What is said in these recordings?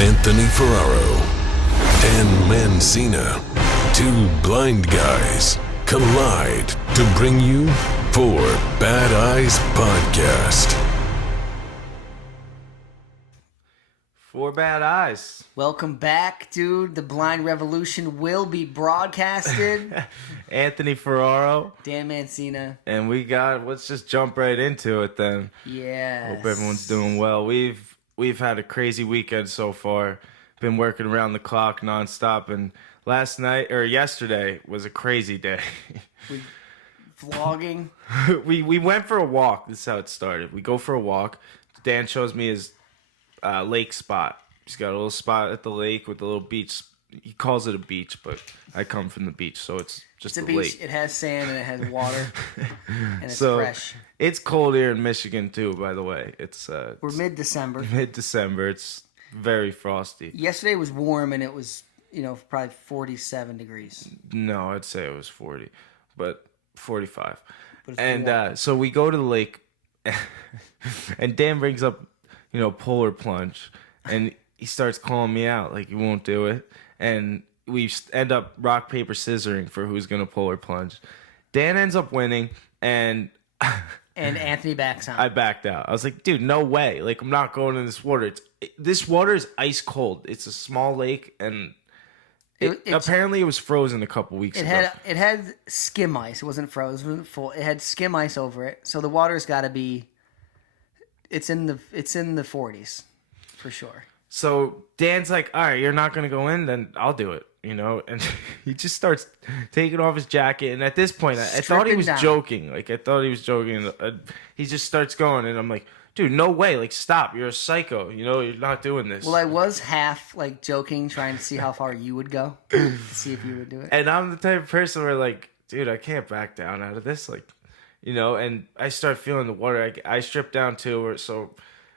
Anthony Ferraro and Mancina, two blind guys, collide to bring you Four Bad Eyes Podcast. Four Bad Eyes. Welcome back, dude. The Blind Revolution will be broadcasted. Anthony Ferraro. Dan Mancina. And let's just jump right into it then. Yes. Hope everyone's doing well. We've had a crazy weekend so far. Been working around the clock nonstop, and yesterday was a crazy day. Vlogging. We went for a walk. This is how it started. We go for a walk. Dan shows me his lake spot. He's got a little spot at the lake with a little beach. He calls it a beach, but I come from the beach, so it's just a beach. lake. It has sand and it has water, and it's so, fresh. It's cold here in Michigan too, by the way. We're mid-December. Mid-December. It's very frosty. Yesterday was warm, and it was, probably 47 degrees. No, I'd say it was 40, but 45. But and so we go to the lake, and Dan brings up, polar plunge, and he starts calling me out like he won't do it, and we end up rock paper scissoring for who's gonna polar plunge. Dan ends up winning, and Anthony backs out. I backed out. I was like, dude, no way. Like, I'm not going in this water. This water is ice cold. It's a small lake, and apparently it was frozen a couple weeks ago. It had skim ice. It wasn't frozen. It wasn't full. It had skim ice over it. So the water's got to be. It's in the 40s, for sure. So Dan's like, all right, you're not gonna go in, then I'll do it. And he just starts taking off his jacket. And at this point, I thought he was joking. Like, I thought he was joking. He just starts going, and I'm like, dude, no way. Like, stop. You're a psycho. You're not doing this. Well, I was half, joking, trying to see how far you would go, to see if you would do it. And I'm the type of person where, dude, I can't back down out of this. And I start feeling the water. I strip down, too, so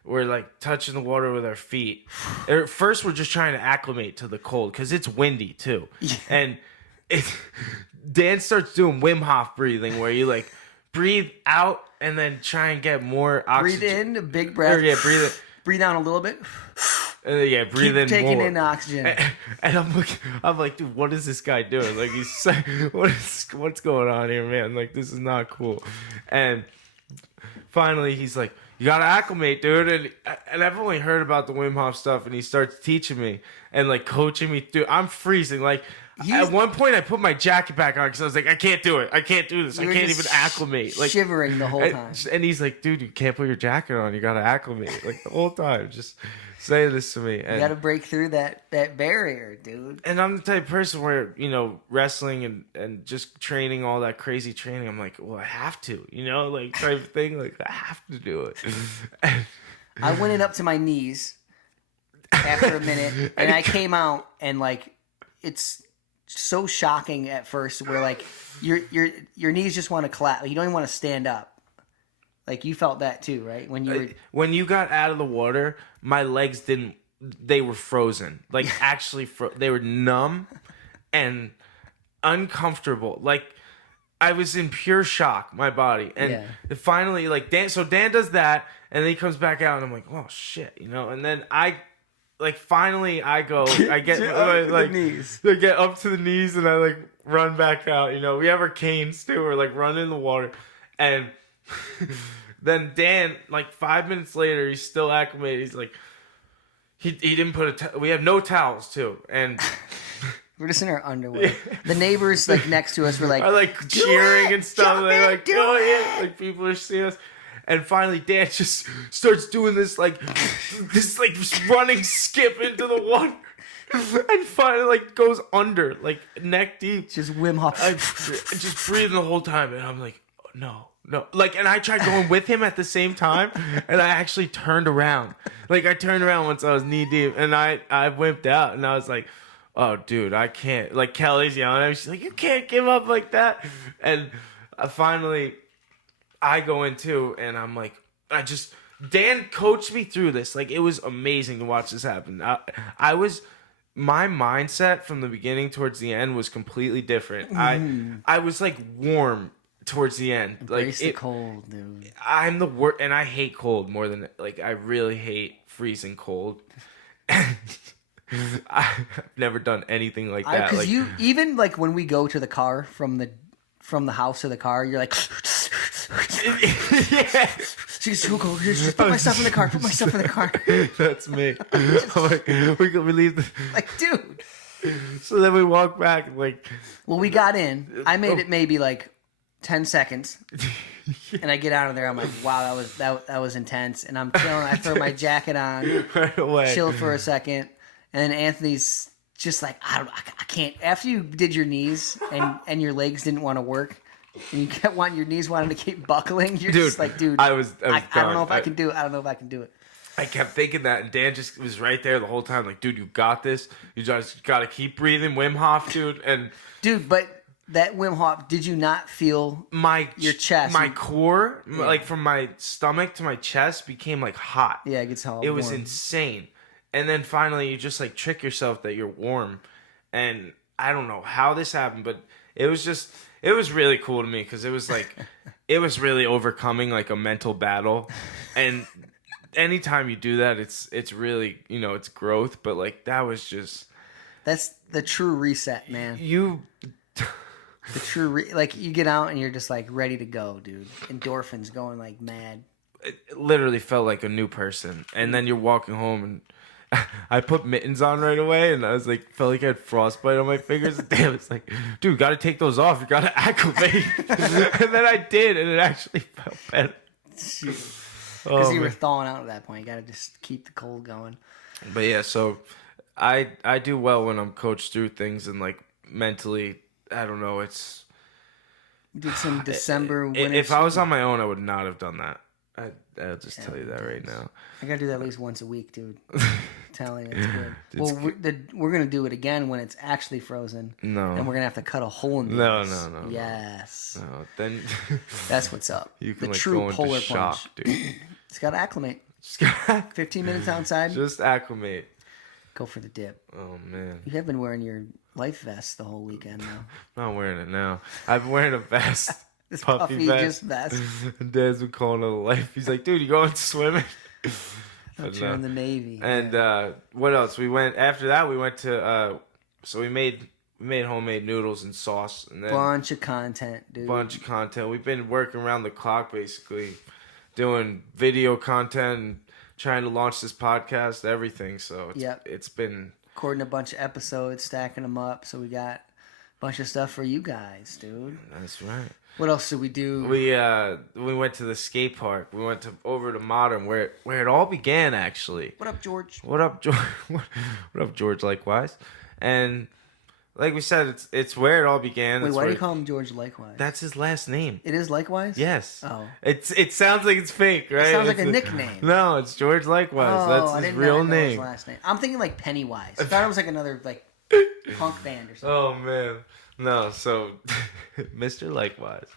we're touching the water with our feet. At first, we're just trying to acclimate to the cold because it's windy too. And Dan starts doing Wim Hof breathing, where you breathe out and then try and get more oxygen. Breathe in, a big breath. Breathe it. Breathe out a little bit. Breathe Keep in taking more. in oxygen. And I'm like, dude, what is this guy doing? What's going on here, man? This is not cool. And finally, he's like, you gotta acclimate, dude. And I've only heard about the Wim Hof stuff, and he starts teaching me and coaching me through. I'm freezing. At one point, I put my jacket back on because I was like, I can't do it. I can't do this. I can't even acclimate. Shivering the whole time. And he's like, dude, you can't put your jacket on. You gotta acclimate. The whole time, just say this to me. And, you gotta break through that barrier, dude. And I'm the type of person where, wrestling and just training, all that crazy training, I'm like, well, I have to, type of thing. I have to do it. I went in up to my knees after a minute, and I came out, and it's so shocking at first, where your knees just want to collapse. You don't even want to stand up. You felt that too, right? When you got out of the water, my legs didn't. They were frozen. Actually, they were numb and uncomfortable. I was in pure shock, my body. And finally, Dan. So Dan does that, and then he comes back out, and I'm like, oh shit, And then finally I go. I get the knees. I get up to the knees, and I run back out. We have our canes too. We're running in the water, and. Then Dan, 5 minutes later, he's still acclimated. He's like, he didn't put we have no towels too, and we're just in our underwear. The neighbors next to us were are cheering and stuff. They're oh yeah, people are seeing us. And finally, Dan just starts doing this running skip into the water. And finally, goes under, neck deep. Just Wim Hof. Just breathing the whole time, and I'm like, oh, no. And I tried going with him at the same time, and I actually turned around. I turned around once I was knee deep, and I wimped out, and I was like, oh, dude, I can't. Kelly's yelling at me. She's like, you can't give up like that. And finally, I go in too, and I'm like, Dan coached me through this. It was amazing to watch this happen. My mindset from the beginning towards the end was completely different. I was warm towards the end. Embrace the cold, dude. I'm the worst, and I hate cold more than I really hate freezing cold. I've never done anything like that. Because Like, you even like when we go to the car from the house to the car, you're like, yeah, just put my stuff in the car. Put my stuff in the car. that's me. I'm like, we leave the. Like, dude. So then we walk back. Like, Well, we got in. I made it maybe like 10 seconds, and I get out of there. I'm like, wow, that was intense. And I'm chilling. I throw my jacket on, right away. chill for a second, and then Anthony's just like, I can't. After you did your knees and your legs didn't want to work, and you kept wanting your knees wanting to keep buckling, you're just like, dude, I don't know if I can do it. I don't know if I can do it. I kept thinking that, and Dan just was right there the whole time. Like, dude, you got this. You just got to keep breathing, Wim Hof, dude. And dude, but that Wim Hof, did you not feel your chest, my core, like from my stomach to my chest, became like hot. Yeah, it gets hot. It was insane. And then finally, you just like trick yourself that you're warm. And I don't know how this happened, but it was really cool to me because it was like, it was really overcoming like a mental battle. And anytime you do that, it's really, it's growth. But like, that was just. That's the true reset, man. The true, like, you get out and you're just like ready to go, dude. Endorphins going like mad. It literally felt like a new person. And then you're walking home and I put mittens on right away, and I was like, felt like I had frostbite on my fingers. Damn, it's like, dude, got to take those off. You got to acclimate. And then I did, and it actually felt better. Because you were thawing out at that point. You got to just keep the cold going. But yeah, so I do well when I'm coached through things, and like mentally, I don't know. It's you did some December. If I was on my own, I would not have done that. I'll just tell you that right now. I gotta do that at least once a week, dude. Telling it's good. We're gonna do it again when it's actually frozen. No, and we're gonna have to cut a hole in the No. Yes. No, then that's what's up. You can the like true go into polar shock, plunge. dude. It's gotta acclimate. 15 minutes outside. Just acclimate. Go for the dip. Oh man, you have been wearing your life vest the whole weekend now. I'm not wearing it now. I've been wearing a vest. This puffy just vest. Dad's been calling it a life. He's like, dude, you going swimming? You're in the Navy. And what else? We went after that. We went to so we made homemade noodles and sauce, and then bunch of content, dude. We've been working around the clock, basically, doing video content and trying to launch this podcast, everything. So it's been recording a bunch of episodes, stacking them up. So we got a bunch of stuff for you guys, dude. That's right. What else did we do? We went to the skate park. We went over to Modern, where it all began, actually. What up, George? What up, George? What up, George? Likewise, and like we said, it's where it all began. Wait, why do you call him George Likewise? That's his last name. It is Likewise? Yes. Oh. It sounds like it's fake, right? It sounds like a nickname. No, it's George Likewise. That's his real name. His last name. I'm thinking like Pennywise. I thought it was like another like punk band or something. Oh man. No, so Mr. Likewise.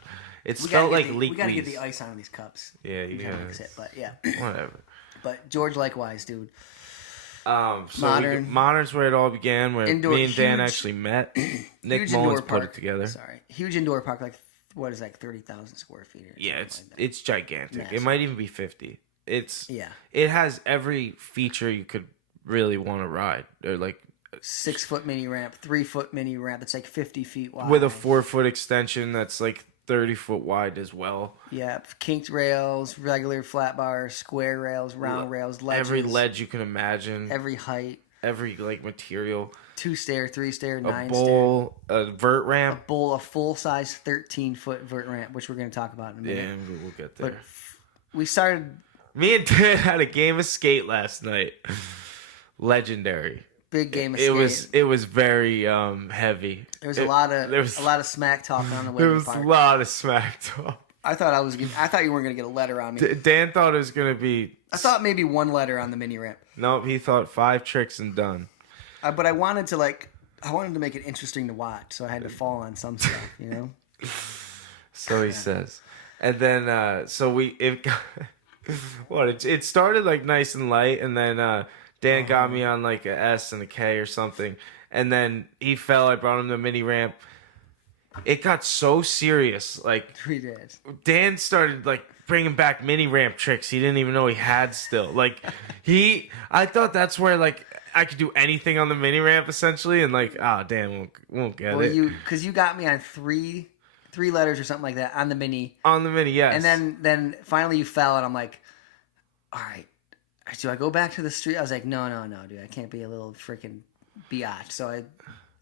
It's spelled like Leakweez. We gotta get the ice on these cups. Yeah, you gotta mix it, but yeah. Whatever. But George Likewise, dude. So Modern's where it all began, where me and Dan actually met. Nick Mullins put it together. Sorry. Huge indoor park, like what is like 30,000 square feet? Yeah, it's gigantic. Massive. It might even be 50. It has every feature you could really want to ride. Or like 6-foot mini ramp, 3-foot mini ramp that's like 50 feet wide. With a 4-foot extension that's like 30 foot wide as well. Yeah, kinked rails, regular flat bars, square rails, round rails, ledges. Every ledge you can imagine. Every height. Every like material. 2-stair, 3-stair, 9-stair. A bowl, a vert ramp. A full-size 13-foot vert ramp, which we're going to talk about in a minute. Yeah, we'll get there. But we started... Me and Dan had a game of skate last night. Legendary. Big game of skate. It was very heavy. There was a lot of smack talk on the way. There was a lot of smack talk. I thought you weren't gonna get a letter on me. Dan thought it was gonna be. I thought maybe one letter on the mini ramp. Nope, he thought 5 tricks and done. But I wanted to make it interesting to watch, so I had to fall on some stuff, you know. So he says, and then it started like nice and light, and then. Dan got me on like a S and a K or something. And then he fell. I brought him to the mini ramp. It got so serious. Like, we did. Dan started like bringing back mini ramp tricks he didn't even know he had still. Like, I thought that's where like I could do anything on the mini ramp essentially, and like, oh damn, won't get it. Because you got me on three letters or something like that on the mini. On the mini, yes. And then finally you fell, and I'm like, all right, do I go back to the street? I was like, no, dude, I can't be a little freaking biatch. So I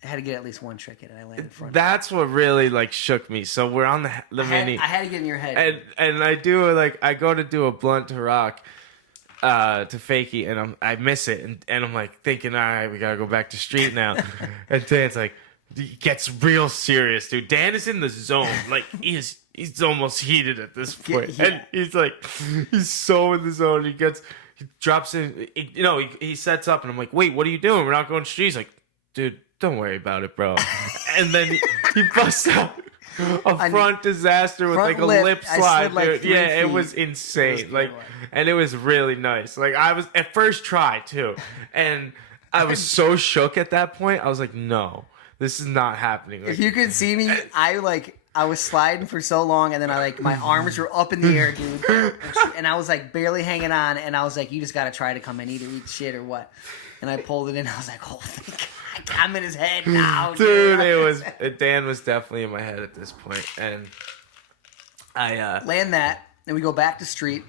had to get at least one trick in, and I landed front. That's what really like shook me. So we're on the mini. I had to get in your head. And I do I go to do a blunt to rock. To fakie, and I miss it, and I'm like thinking, all right, we gotta go back to street now. And Dan's like, he gets real serious, dude. Dan is in the zone, like he's almost heated at this point, and he's so in the zone. He drops in, he sets up, and I'm like, wait, what are you doing? We're not going to street. He's like, dude, don't worry about it, bro. And then he busts out a front disaster with like a lip slide, like dude. Yeah, it was insane. And it was really nice. Like I was at first try too, and I was so shook at that point. I was like, no, this is not happening. Like, if you could see me, I was sliding for so long, and then my arms were up in the air, dude, and I was like barely hanging on, and I was like, you just got to try to come in, either eat shit or what. And I pulled it in. I was like, oh, thank God. I'm in his head now, dude. Dan was definitely in my head at this point, and I land that, and we go back to street,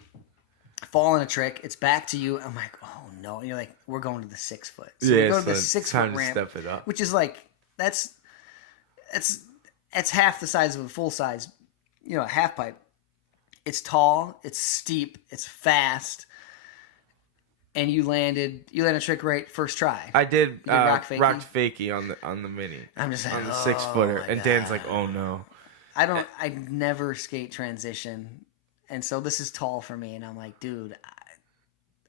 fall in a trick. It's back to you. I'm like, oh no, and you're like, we're going to the 6 foot. So we go to the 6 foot ramp, step it up. which is like that's half the size of a full size, half pipe. It's tall, it's steep, it's fast. And you landed a trick right first try. I did rocked fakie on the mini. I'm just saying, on the 6 footer, and Dan's like, "Oh no." I never skate transition, and so this is tall for me. And I'm like, dude,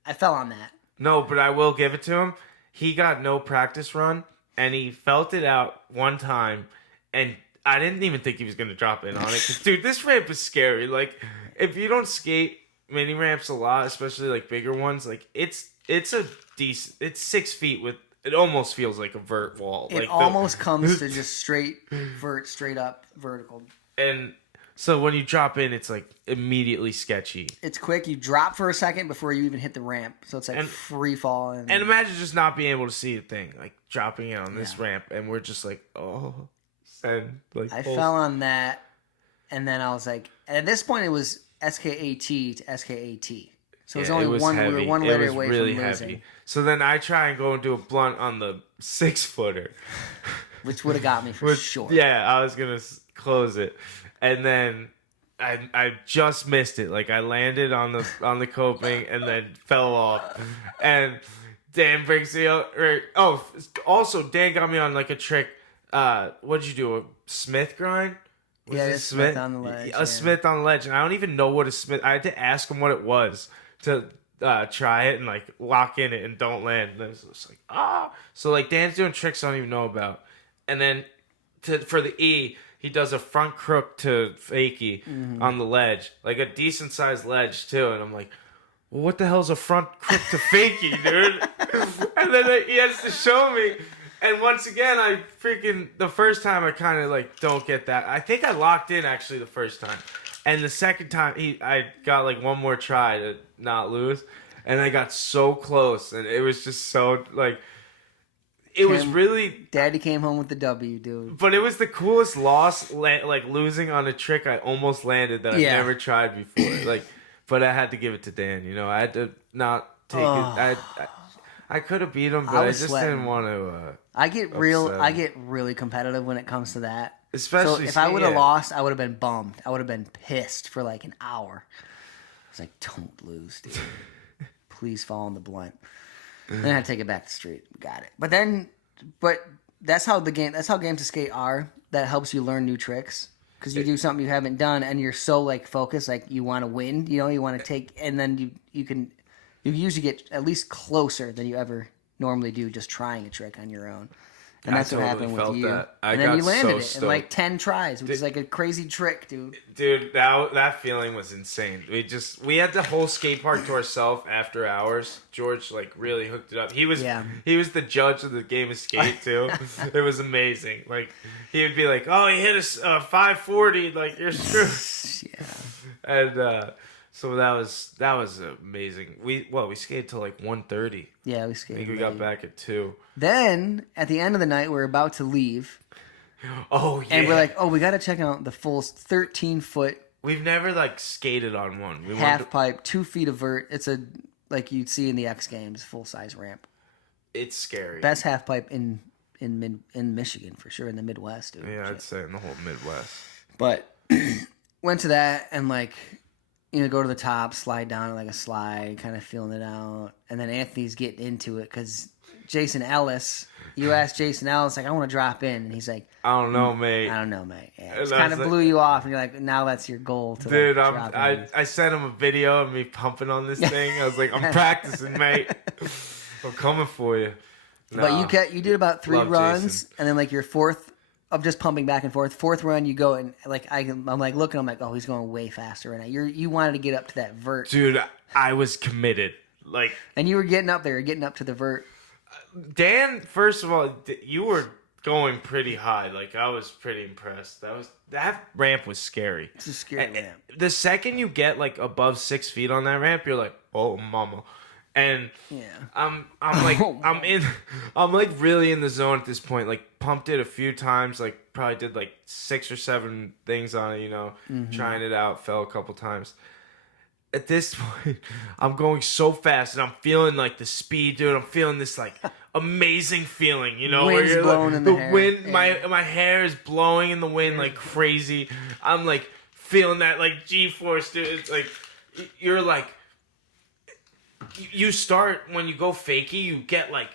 I fell on that. No, but I will give it to him. He got no practice run, and he felt it out one time, and I didn't even think he was gonna drop in on it. 'Cause, dude, this ramp is scary. Like, if you don't skate mini ramps a lot, especially like bigger ones, like it's a decent, it's 6 feet with, it almost feels like a vert wall. It almost comes to just straight up vertical. And so when you drop in, it's like immediately sketchy. It's quick. You drop for a second before you even hit the ramp, so it's like free fall. And imagine just not being able to see a thing, like dropping in on this ramp, and we're just like, oh, and like I fell on that, and then I was like, and at this point it was SKAT to SKAT. So it was only one letter away from losing. Heavy. So then I try and go and do a blunt on the 6 footer. Which would have got me for sure. Yeah, I was going to close it. And then I just missed it. Like I landed on the coping and then fell off. And Dan brings me up. Oh, also Dan got me on like a trick. What'd you do? A Smith grind? A Smith on the ledge. Smith on the ledge. And I don't even know what a Smith... I had to ask him what it was to try it and, like, lock in it and don't land. And then it's just like, ah! So, like, Dan's doing tricks I don't even know about. And then for the E, he does a front crook to fakie on the ledge. Like, a decent-sized ledge, too. And I'm like, well, what the hell's a front crook to fakie, dude? And then he has to show me... And once again, the first time I kind of like don't get that. I think I locked in actually the first time. And the second time I got like one more try to not lose. And I got so close. And it was just so like, was really. Daddy came home with the W, dude. But it was the coolest loss, like losing on a trick I almost landed that I never tried before. But I had to give it to Dan, I had to not take it. I could have beat him, but I just didn't want to. I get really competitive when it comes to that. Especially so if I would have lost, I would have been bummed. I would have been pissed for like an hour. I was like, "Don't lose, dude. Please fall on the blunt." Then I had to take it back to the street. Got it. But that's how games of skate are. That helps you learn new tricks because you do something you haven't done, and you're so like focused, like you want to win. You want to take, and then you usually get at least closer than you ever normally do just trying a trick on your own. And that's what happened with you. And then you landed it in like 10 tries, which is like a crazy trick, dude. Dude, that feeling was insane. We had the whole skate park to ourselves after hours. George like really hooked it up. He was the judge of the game of skate too. It was amazing. Like he would be like, "Oh, he hit a 540, like you're screwed." Yeah. And So that was amazing. We skated till like 1:30. Yeah, we I skated. think we got back at 2. Then at the end of the night, we're about to leave. Oh yeah. And we're like, oh, we got to check out the full 13-foot we've never like skated on one. We half pipe, 2 feet of vert. It's a like you'd see in the X Games, full size ramp. It's scary. Best half pipe in Michigan for sure, in the Midwest, dude. Yeah, Shit. I'd say in the whole Midwest. But went to that and like, go to the top, slide down like a slide, kind of feeling it out, and then Anthony's getting into it because Jason Ellis. You asked Jason Ellis, like, I want to drop in, and he's like, I don't know, mate. I don't know, mate. Yeah, it kind of blew you off, and you're like, now that's your goal to dude. Like, I sent him a video of me pumping on this thing. I was like, I'm practicing, mate. I'm coming for you. But you did about 3 runs, Jason. and then like your fourth of just pumping back and forth. Fourth run, you go and like I'm like looking, I'm like, oh, he's going way faster right now. You wanted to get up to that vert, dude. I was committed, like, and you were getting up there, getting up to the vert. Dan, first of all, you were going pretty high. Like, I was pretty impressed. That ramp was scary. It's a scary ramp. The second you get like above 6 feet on that ramp, you're like, oh mama. And Yeah. I'm like I'm like really in the zone at this point. Like, pumped it a few times, like probably did like 6 or 7 things on it, trying it out, fell a couple times. At this point, I'm going so fast and I'm feeling like the speed, dude. I'm feeling this like amazing feeling, Wind's where you're blowing like, in the the hair. wind, Yeah. my hair is blowing in the wind like crazy. I'm like feeling that like G-force, dude. It's like you're like you start when you go fakie, you get like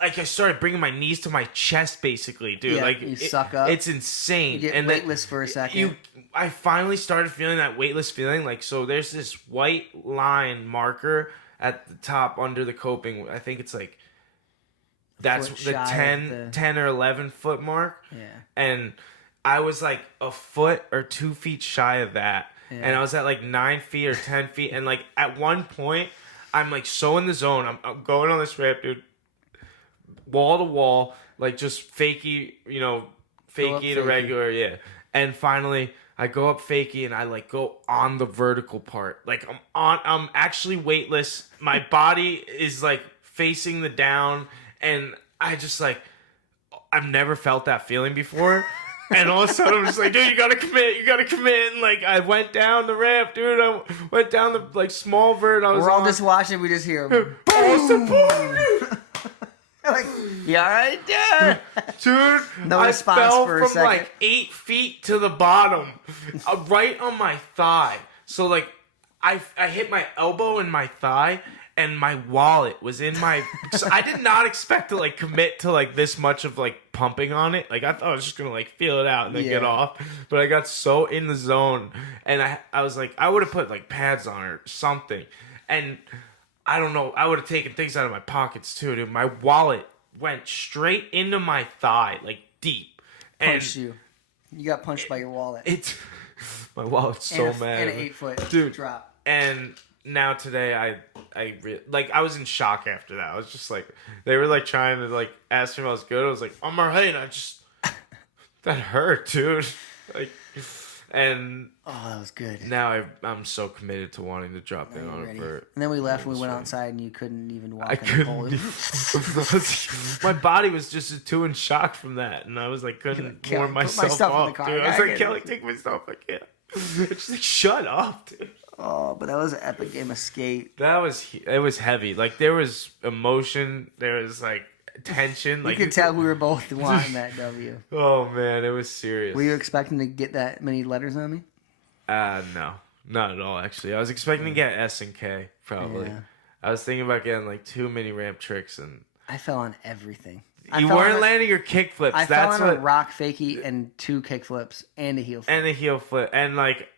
I started bringing my knees to my chest, basically, dude. Yeah, like you suck up. It's insane. You get and weightless for a second. I finally started feeling that weightless feeling. Like, so there's this white line marker at the top under the coping. I think it's like that's Foot the shy 10 or 11 foot mark. Yeah. And I was like a foot or 2 feet shy of that. Yeah. And I was at like 9 feet or 10 feet. And like at one point, I'm like so in the zone. I'm going on this ramp, dude. Wall to wall, like just fakie, fakie to regular, yeah. And finally, I go up fakie and I like go on the vertical part. Like I'm actually weightless. My body is like facing the down, and I just like I've never felt that feeling before. And all of a sudden, I'm just like, dude, you gotta commit. And like, I went down the ramp, dude. I went down the like small vert. We're all just watching. We just hear, boom. like, you all right, dude? Dude, No I response fell for a from second. like 8 feet to the bottom, right on my thigh. So like, I hit my elbow in my thigh, and my wallet was in my. So I did not expect to like commit to like this much of like pumping on it. Like, I thought I was just gonna like feel it out and then get off. But I got so in the zone, and I was like, I would have put like pads on or something, and. I don't know. I would have taken things out of my pockets too, dude. My wallet went straight into my thigh, like deep. Punched you. You got punched by your wallet. My wallet's so mad. And an 8-foot dude, drop. And now today, I was in shock after that. I was just like, they were like trying to like ask me if I was good. I was like, I'm alright. That hurt, dude. Like. And that was good. Now I'm so committed to wanting to drop down on it. And then we left. And we went outside, and you couldn't even walk. I couldn't. My body was just too in shock from that, and I was like, couldn't warm myself up, dude. I was like, Kelly, take my stuff. I can't. Just like, shut up, dude. Oh, but that was an epic game of skate. It was heavy. Like, there was emotion. There was like tension. Like, you could tell we were both wanting that W. Oh man, it was serious. Were you expecting to get that many letters on me? No, not at all. Actually, I was expecting to get S and K probably. Yeah. I was thinking about getting like 2 mini ramp tricks, and I fell on everything. You weren't landing your kick flips. I fell on a rock fakie and 2 kick flips and a heel flip. And like,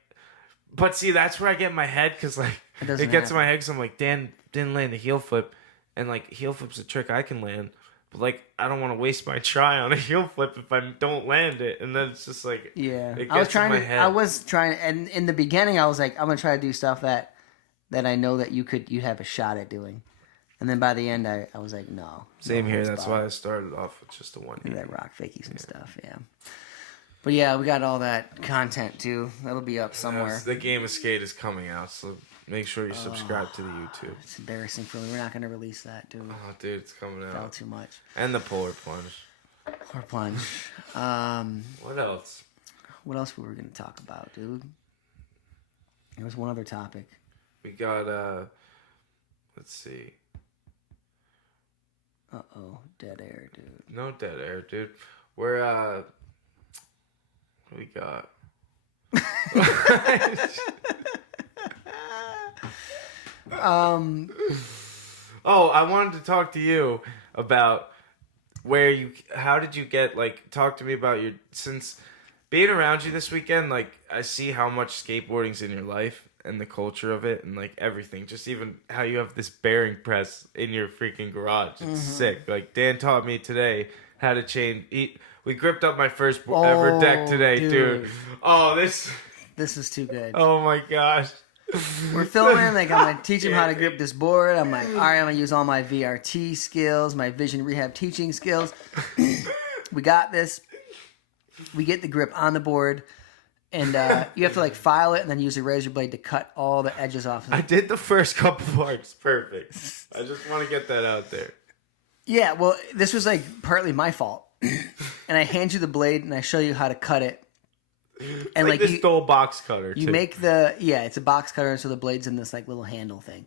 but see, that's where I get in my head, because like it gets in my head because I'm like, Dan didn't land a heel flip, and like heel flip's a trick I can land. But, like, I don't want to waste my try on a heel flip if I don't land it. And then it's just, like, it gets in my head. I was trying, and in the beginning, I was like, I'm going to try to do stuff that I know that you have a shot at doing. And then by the end, I was like, no. Same here. That's why I started off with just the one. That rock fakies and stuff, yeah. But, yeah, we got all that content, too. That'll be up somewhere. The game of skate is coming out, so Make sure you subscribe to the YouTube. It's embarrassing for me. We're not going to release that, dude. Oh, dude, it's coming out. Fell too much. And the polar plunge. Or plunge. What else? What else were we going to talk about, dude? There was one other topic. We got, let's see. Uh-oh. Dead air, dude. No dead air, dude. We're, what do we got? Oh, I wanted to talk to you about how did you get, like, talk to me about since being around you this weekend, like, I see how much skateboarding's in your life and the culture of it and, like, everything. Just even how you have this bearing press in your freaking garage. It's sick. Like, Dan taught me today how to change. We gripped up my first ever deck today, dude. Oh, this is too good. Oh, my gosh. We're filming, like, I'm gonna teach him how to grip this board. I'm like, all right, I'm gonna use all my VRT skills, my vision rehab teaching skills. We got this. We get the grip on the board, and you have to, like, file it and then use a razor blade to cut all the edges off. I did the first couple parts perfect. I just want to get that out there. Yeah, well, this was, like, partly my fault. And I hand you the blade and I show you how to cut it. And like this dull box cutter, you too. make it's a box cutter, so the blade's in this, like, little handle thing.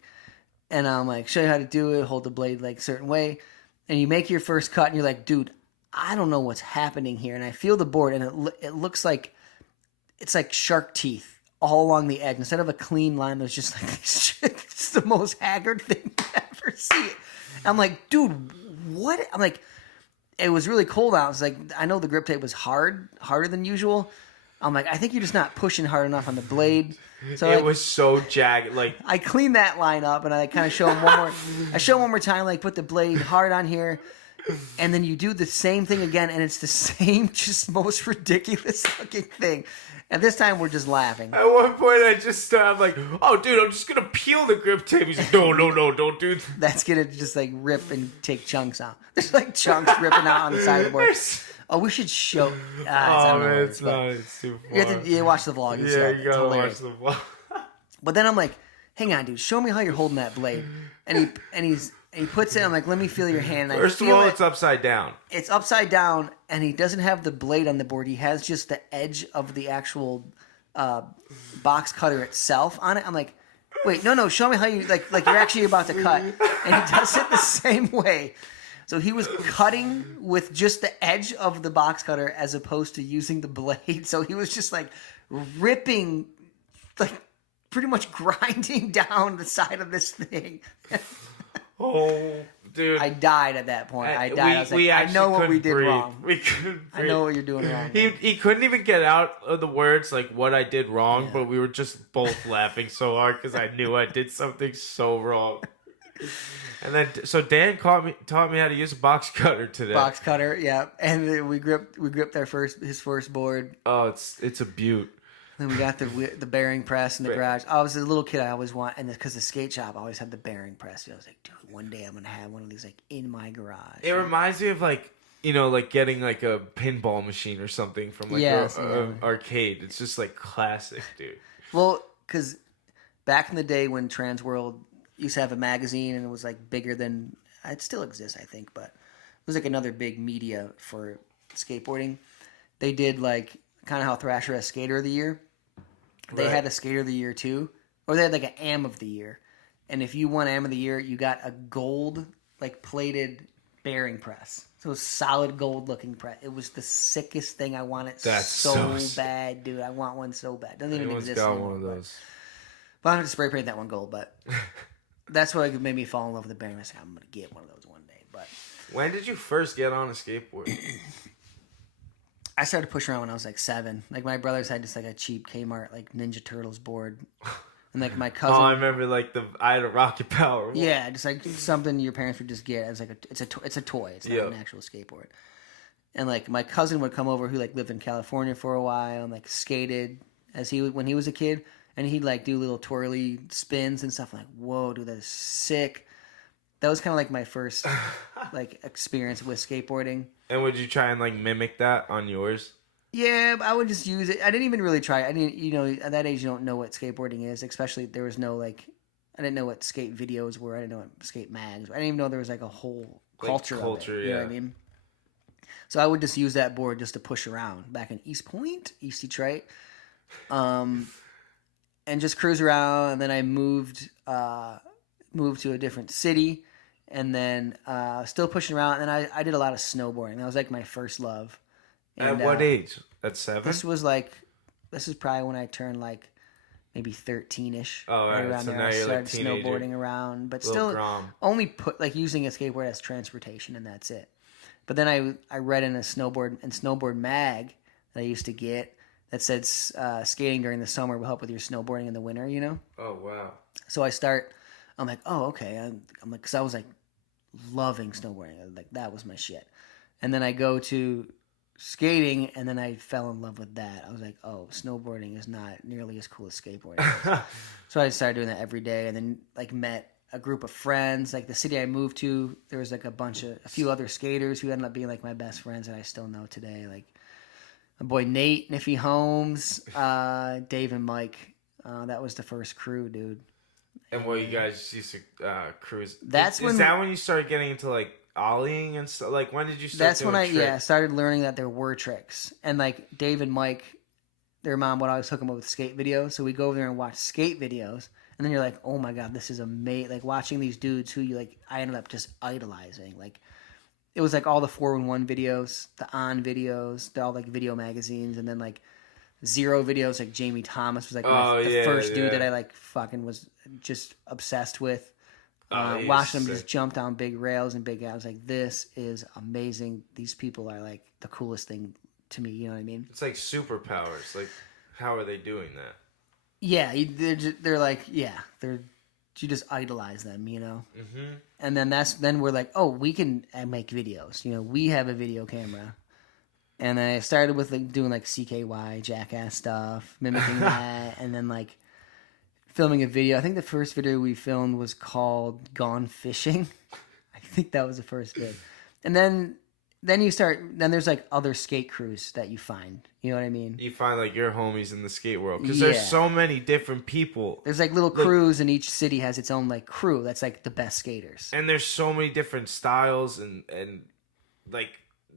And I'm like, show you how to do it, hold the blade, like, a certain way. And you make your first cut and you're like, dude, I don't know what's happening here. And I feel the board and it looks like, it's like shark teeth all along the edge. Instead of a clean line, there's just like this shit. It's the most haggard thing you ever see. I'm like, dude, what? I'm like, it was really cold out. I was like, I know the grip tape was harder than usual. I'm like, I think you're just not pushing hard enough on the blade. So it was so jagged. Like, I cleaned that line up and I kind of show him one more. I show him one more time, like, put the blade hard on here, and then you do the same thing again, and it's the same, just most ridiculous looking thing. And this time we're just laughing. At one point, I just started like, "Oh, dude, I'm just gonna peel the grip tape." He's like, "No, don't do that." That's gonna just, like, rip and take chunks out. There's, like, chunks ripping out on the side of the board. Oh, we should show. It's too far. You watch the vlog. You gotta watch the vlog. But then I'm like, hang on, dude, show me how you're holding that blade. And he puts it. I'm like, let me feel your hand. First of all, it's upside down. It's upside down, and he doesn't have the blade on the board. He has just the edge of the actual box cutter itself on it. I'm like, wait, no, show me how you like you're actually about to cut. And he does it the same way. So he was cutting with just the edge of the box cutter as opposed to using the blade. So he was just, like, ripping, like, pretty much grinding down the side of this thing. Oh, dude. I died at that point. I was like, I know what we did wrong. We couldn't breathe. I know what you're doing wrong. He couldn't even get out of the words, like, what I did wrong, but we were just both laughing so hard because I knew I did something so wrong. And then, so Dan taught me how to use a box cutter today. Box cutter, yeah. And then we gripped his first board. Oh, it's a beaut. Then we got the bearing press in the garage. I was a little kid. I always and because the skate shop always had the bearing press. I was like, dude, one day I'm gonna have one of these, like, in my garage. It reminds me of, like, like getting, like, a pinball machine or something from, like, an arcade. It's just, like, classic, dude. Well, because back in the day when Trans World used to have a magazine and it was, like, bigger than it still exists, I think, but it was, like, another big media for skateboarding. They did, like, kind of how Thrasher has Skater of the Year. They had a Skater of the Year too, or they had, like, an Am of the Year. And if you won Am of the Year, you got a gold, like, plated bearing press. So it was solid gold looking press. It was the sickest thing. I want it so bad, dude. I want one so bad. Doesn't even exist anymore. Got one of those. But I'm going to spray paint that one gold, but that's what made me fall in love with the bearing. I was like, I'm going to get one of those one day. But when did you first get on a skateboard? I started pushing around when I was, like, 7. Like, my brothers had just, like, a cheap Kmart, like, Ninja Turtles board. And, like, my cousin... Oh, I remember, like, I had a Rocket Power one. Yeah, just, like, something your parents would just get. It's like it's a toy. It's not an actual skateboard. And, like, my cousin would come over who, like, lived in California for a while and, like, skated when he was a kid. And he'd, like, do little twirly spins and stuff. I'm like, whoa, dude, that is sick. That was kind of, like, my first, like, experience with skateboarding. And would you try and, like, mimic that on yours? Yeah, I would just use it. I didn't even really try. I didn't, at that age, you don't know what skateboarding is. Especially there was no, like, didn't know what skate videos were. I didn't know what skate mags were. I didn't even know there was like a whole culture of it. You know what I mean? So I would just use that board just to push around back in East Point, East Detroit, and just cruise around. And then I moved to a different city, and then still pushing around. And then I did a lot of snowboarding. That was like my first love. And, At what age? At 7? This is probably when I turned like maybe 13-ish. Oh, right. Around So there. now I you're started like teenager. snowboarding around, but Little still Grom. only using a skateboard as transportation, and that's it. But then I read in a snowboard mag that I used to get that said skating during the summer will help with your snowboarding in the winter. You know. Oh wow. So I'm like, oh okay. I'm like, because I was like loving snowboarding. Like that was my shit. And then I go to skating, and then I fell in love with that. I was like, oh, snowboarding is not nearly as cool as skateboarding. So I started doing that every day, and then like met a group of friends. Like the city I moved to, there was like a few other skaters who ended up being like my best friends that I still know today. Like my boy Nate, Niffy Holmes, Dave and Mike. That was the first crew, dude. And what you guys used to cruise? Is that when you started getting into like ollieing and stuff? Like when did you start? That's when I started learning that there were tricks. And like Dave and Mike, their mom would always hook them up with skate videos. So we go over there and watch skate videos. And then you're like, oh my God, this is amazing. Like watching these dudes who I ended up just idolizing. Like it was like all the 411 videos, the On videos, all like video magazines, and then like Zero videos. Like Jamie Thomas was like the first dude that I like fucking was just obsessed with. Watching them just jump down big rails and big. I was like, this is amazing. These people are like the coolest thing to me. You know what I mean? It's like superpowers. Like, how are they doing that? Yeah, they're like, you just idolize them, you know? Mm-hmm. And then we're like, oh, we can make videos. You know, we have a video camera. And then I started with like doing like CKY, Jackass stuff, mimicking that. And then like filming a video. I think the first video we filmed was called Gone Fishing. I think that was the first vid. And then there's like other skate crews that you find. You know what I mean? You find like your homies in the skate world. Because there's so many different people. There's like little crews, and each city has its own like crew that's like the best skaters. And there's so many different styles, and like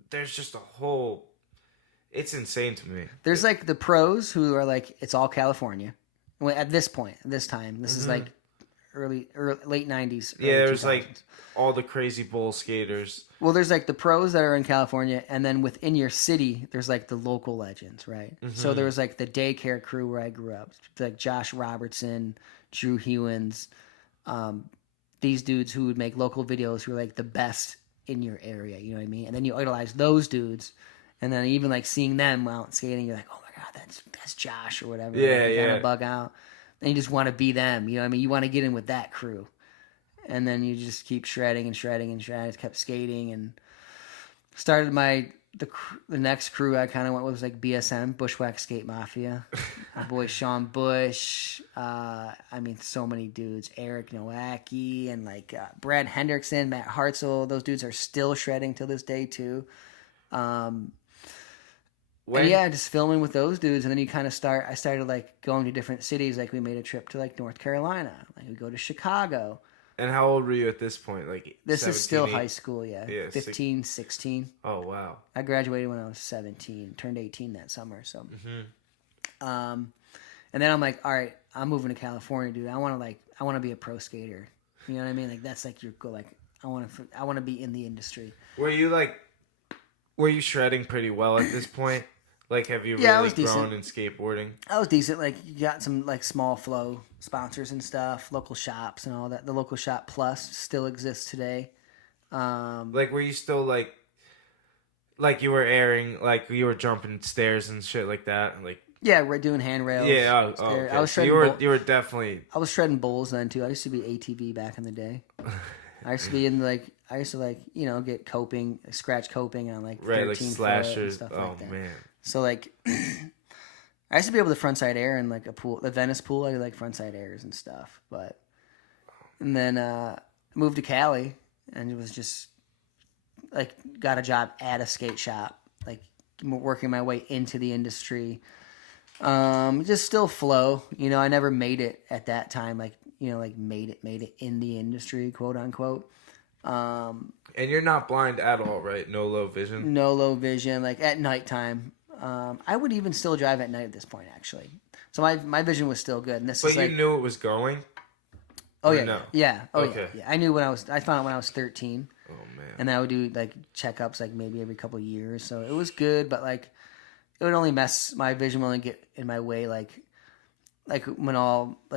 there's just a whole... It's insane to me. There's like the pros who are like, it's all California. At this point, this time, this is like early late 90s. Yeah, there's 2000s. Like all the crazy bull skaters. Well, there's like the pros that are in California, and then within your city, there's like the local legends, right? Mm-hmm. So there was like the daycare crew where I grew up, like Josh Robertson, Drew Hewins, these dudes who would make local videos who were like the best in your area, you know what I mean? And then you idolize those dudes, and then even like seeing them out skating, you're like, oh my God, that's Josh or whatever. Yeah, you kind of bug out. And you just want to be them, you know what I mean? You want to get in with that crew. And then you just keep shredding and shredding and shredding. Kept skating and started the next crew I kind of went with was like BSM, Bushwhack Skate Mafia. My boy Sean Bush. I mean, so many dudes. Eric Nowacki and like Brad Hendrickson, Matt Hartzell. Those dudes are still shredding till this day too. Just filming with those dudes, and then you kind of I started like going to different cities. Like we made a trip to like North Carolina. Like we go to Chicago. And how old were you at this point? Like this 17, is still high school, yeah 15, 16. Oh wow! I graduated when I was 17, turned 18 that summer. So, and then I'm like, all right, I'm moving to California, dude. I want to be a pro skater. You know what I mean? Like that's like your goal. Like I want to be in the industry. Were you shredding pretty well at this point? Like, have you really grown in skateboarding? I was decent. Like, you got some, like, small flow sponsors and stuff, local shops and all that. The Local Shop Plus still exists today. Like, were you still, like you were airing, like, you were jumping stairs and shit like that? Like, yeah, we're doing handrails. Yeah, okay. I was shredding you were definitely... I was shredding bowls then, too. I used to be ATV back in the day. I used to get coping, scratch coping on, like, 13 like slashers. And stuff like that. Man. So, like, I used to be able to frontside air in, like, a pool. The Venice pool, I did, like, frontside airs and stuff. And then moved to Cali, and it was just, like, got a job at a skate shop, like, working my way into the industry. Just still flow. You know, I never made it at that time. Like, like made it in the industry, quote unquote. And you're not blind at all, right? No low vision? No low vision, like at nighttime. I would even still drive at night at this point, actually. So my vision was still good. And this But is you like, knew it was going? oh or yeah, no? yeah, oh Okay. yeah. I found out when I was 13. Oh, man. And I would do like checkups like maybe every couple of years. So it was good, but like it would only my vision would only get in my way like when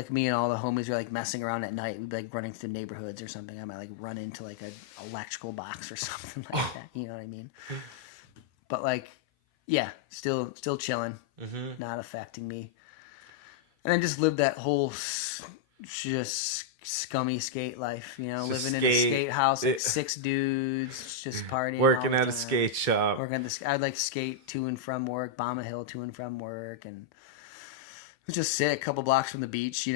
me and all the homies were like messing around at night, we'd be like running through neighborhoods or something. I might like run into like an electrical box or something like that. You know what I mean? But like, yeah, still chilling, not affecting me. And I just lived that whole just scummy skate life, living in a skate house, like 6 dudes, just partying, working all the at a time. skate shop. I'd like skate to and from work, bomb a hill to and from work, and it was just sick. A couple blocks from the beach,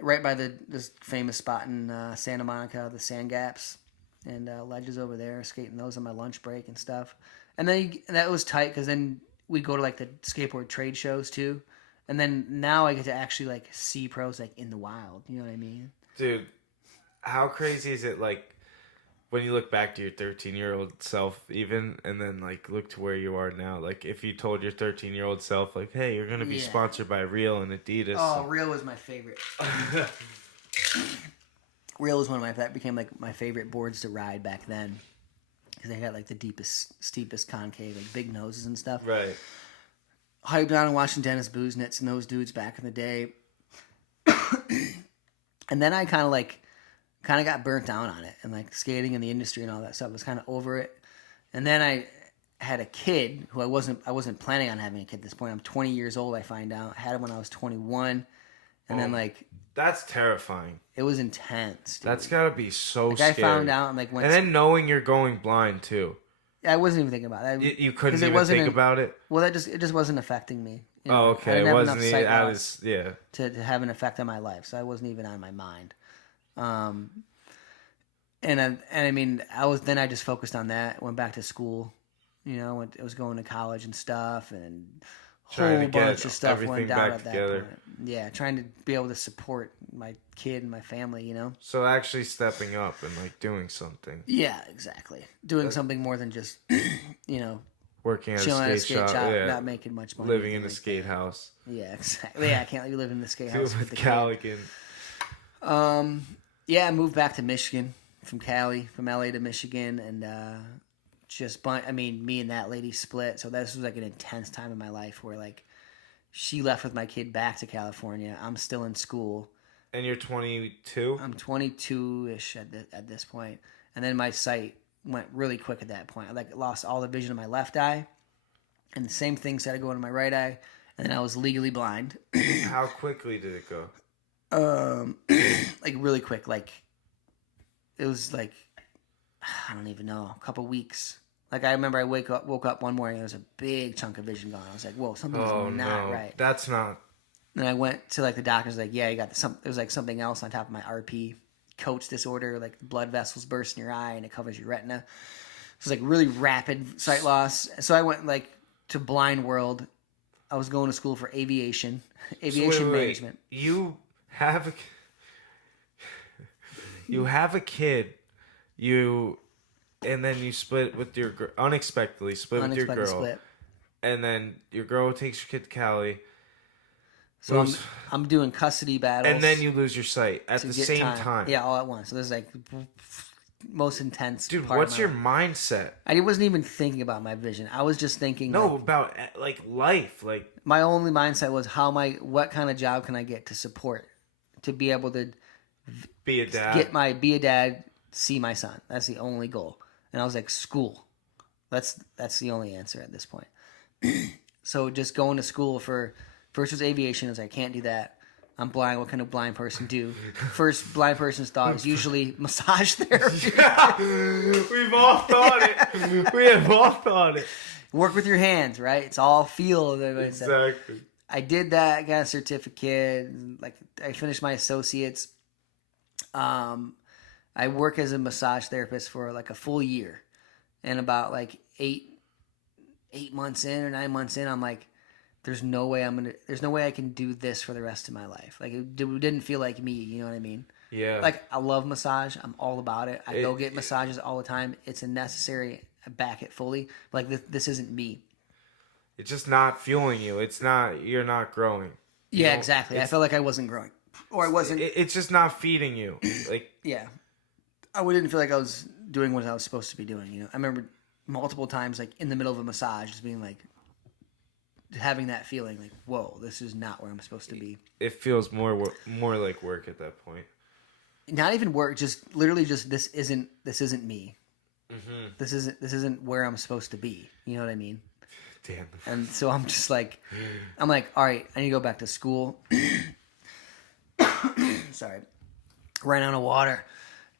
right by this famous spot in Santa Monica, the Sand Gaps, and ledges over there, skating those on my lunch break and stuff. And then that was tight because then we'd go to like the skateboard trade shows too. And then now I get to actually like see pros like in the wild. You know what I mean? Dude, how crazy is it like when you look back to your 13-year-old self even and then like look to where you are now? Like if you told your 13-year-old self like, hey, you're going to be sponsored by Real and Adidas. Oh, Real was my favorite. Real was that became like my favorite boards to ride back then. Because they had like the steepest concave, like big noses and stuff. Right. Hyped down and watching Dennis Busenitz and those dudes back in the day. And then I kind of got burnt down on it and like skating in the industry and all that stuff. I was kind of over it. And then I had a kid who I wasn't planning on having a kid at this point. I'm 20 years old, I find out. I had him when I was 21. And then like that's terrifying. It was intense, dude. That's got to be so scary. I found out and like went. And then knowing you're going blind too. I wasn't even thinking about it. You couldn't even think about it? Well, it just wasn't affecting me. Oh, okay. It wasn't as to have an effect on my life, so I wasn't even on my mind. And I mean, I just focused on that. Went back to school, I was going to college and stuff, and a whole bunch of stuff went down at that point. Yeah, trying to be able to support my kid and my family, So actually stepping up and like doing something. Yeah, exactly. Doing something more than just, working at a skate shop, not making much money. Living in a skate house. Yeah, exactly. Yeah, I can't live in the skate house with the Calican. Yeah, I moved back to Michigan from Cali, from LA to Michigan, and me and that lady split. So this was like an intense time in my life where like she left with my kid back to California. I'm still in school. And you're 22? I'm 22-ish at this point. And then my sight went really quick at that point. I like lost all the vision in my left eye. And the same thing started going to my right eye. And then I was legally blind. How quickly did it go? Like really quick. Like it was like, I don't even know, a couple weeks. Like I remember I woke up one morning, there was a big chunk of vision gone. I was like, whoa, something's not right. That's not. And I went to like the doctor's like, yeah, you got there was like something else on top of my RP, Coates disorder, like blood vessels burst in your eye and it covers your retina. So it's like really rapid sight loss. So I went like to Blind World. I was going to school for aviation management. You have a kid, and then you split with your unexpectedly split with your girl, and then your girl takes your kid to Cali. So I'm doing custody battles, and then you lose your sight at the same time. Yeah, all at once. So this is like most intense. Dude, what's your mindset? I wasn't even thinking about my vision. I was just thinking about like life. Like my only mindset was what kind of job can I get to support, to be able to be a dad. Be a dad, see my son. That's the only goal. And I was like, school. That's the only answer at this point. So just going to school for first was aviation. I was like, I can't do that. I'm blind. What can a blind person do? First blind person's thought is usually massage therapy. Yeah, we've all thought it. We have all thought it. Work with your hands, right? It's all feel. Exactly. I did that. I got a certificate. Like I finished my associates. I work as a massage therapist for like a full year, and about like 8 months in or 9 months in, I'm like, there's no way I can do this for the rest of my life. Like it didn't feel like me, you know what I mean? Yeah. Like I love massage. I'm all about it. I go get massages all the time. It's a necessary. I back it fully. But like this isn't me. It's just not fueling you. It's not. You're not growing. Yeah, exactly. I felt like I wasn't growing, or I wasn't. It's just not feeding you. Like Yeah, I didn't feel like I was doing what I was supposed to be doing. You know, I remember multiple times, like in the middle of a massage, just being like, having that feeling, like, whoa, this is not where I'm supposed to be. it feels more like work at that point. Not even work, just literally just this isn't me. Mm-hmm. This isn't where I'm supposed to be. You know what I mean? Damn. And so I'm just like, all right, I need to go back to school. Sorry. Ran out of water.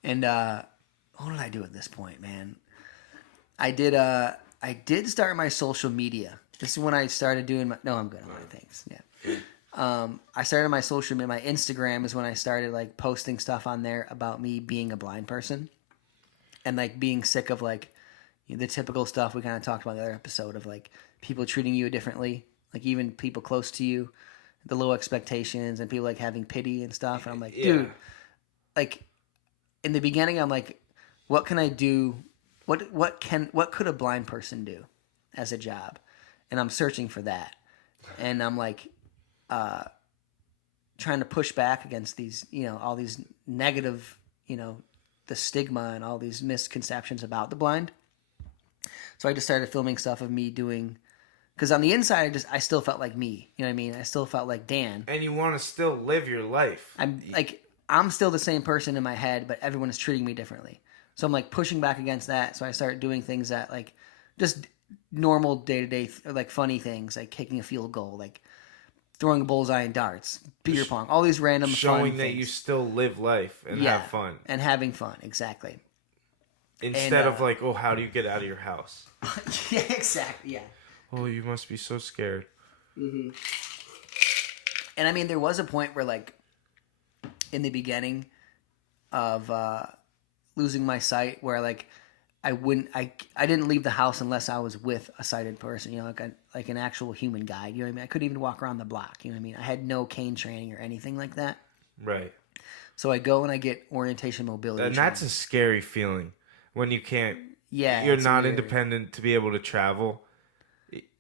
And what did I do at this point, man? I did start my social media. This is when I started doing my... No, I'm good. I'm all right, thanks. Yeah. I started my social media. My Instagram is when I started like posting stuff on there about me being a blind person. And like being sick of like the typical stuff we kind of talked about in the other episode of like people treating you differently, like even people close to you, the low expectations and people like having pity and stuff. And I'm like, dude, like in the beginning, I'm like, what can I do? What could a blind person do as a job? And I'm searching for that. And I'm like, trying to push back against these, all these negative, the stigma and all these misconceptions about the blind. So I just started filming stuff of me doing, because on the inside, I still felt like me. You know what I mean? I still felt like Dan. And you want to still live your life. I'm still the same person in my head, but everyone is treating me differently. So I'm like pushing back against that. So I started doing things that like just normal day-to-day, like funny things, like kicking a field goal, like throwing a bullseye in darts, beer pong, all these random showing fun that things. you still live life and have fun. And having fun, exactly. Instead of like, oh, how do you get out of your house? Yeah, exactly, yeah. Oh, you must be so scared. Mm-hmm. And I mean, there was a point where like, in the beginning of losing my sight, where like, I didn't leave the house unless I was with a sighted person, like an actual human guide. You know what I mean? I couldn't even walk around the block. You know what I mean? I had no cane training or anything like that. Right. So I go and I get orientation mobility and training. that's a scary feeling when you can't. Yeah, you're not weird. independent to be able to travel.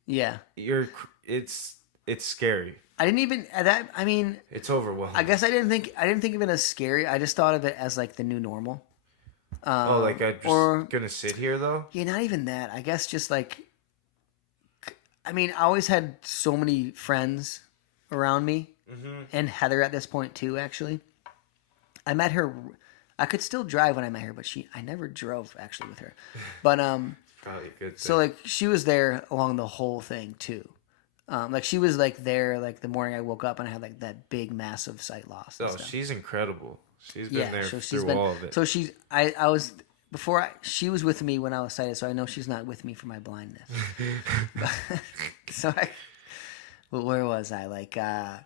Yeah, it's scary. I didn't even that. I mean, it's overwhelming. I guess I didn't think of it as scary. I just thought of it as like the new normal. Like I'm just gonna sit here though? Yeah, not even that. I guess just like, I mean, I always had so many friends around me, and Heather at this point too. Actually, I met her. I could still drive when I met her, but I never drove actually with her. But Probably a good so like she was there along the whole thing too. Like she was like there like the morning I woke up and I had like that big massive sight loss. Oh, she's incredible. She's been there through all of it. So she was with me when I was sighted, so I know she's not with me for my blindness. Where was I? Like, I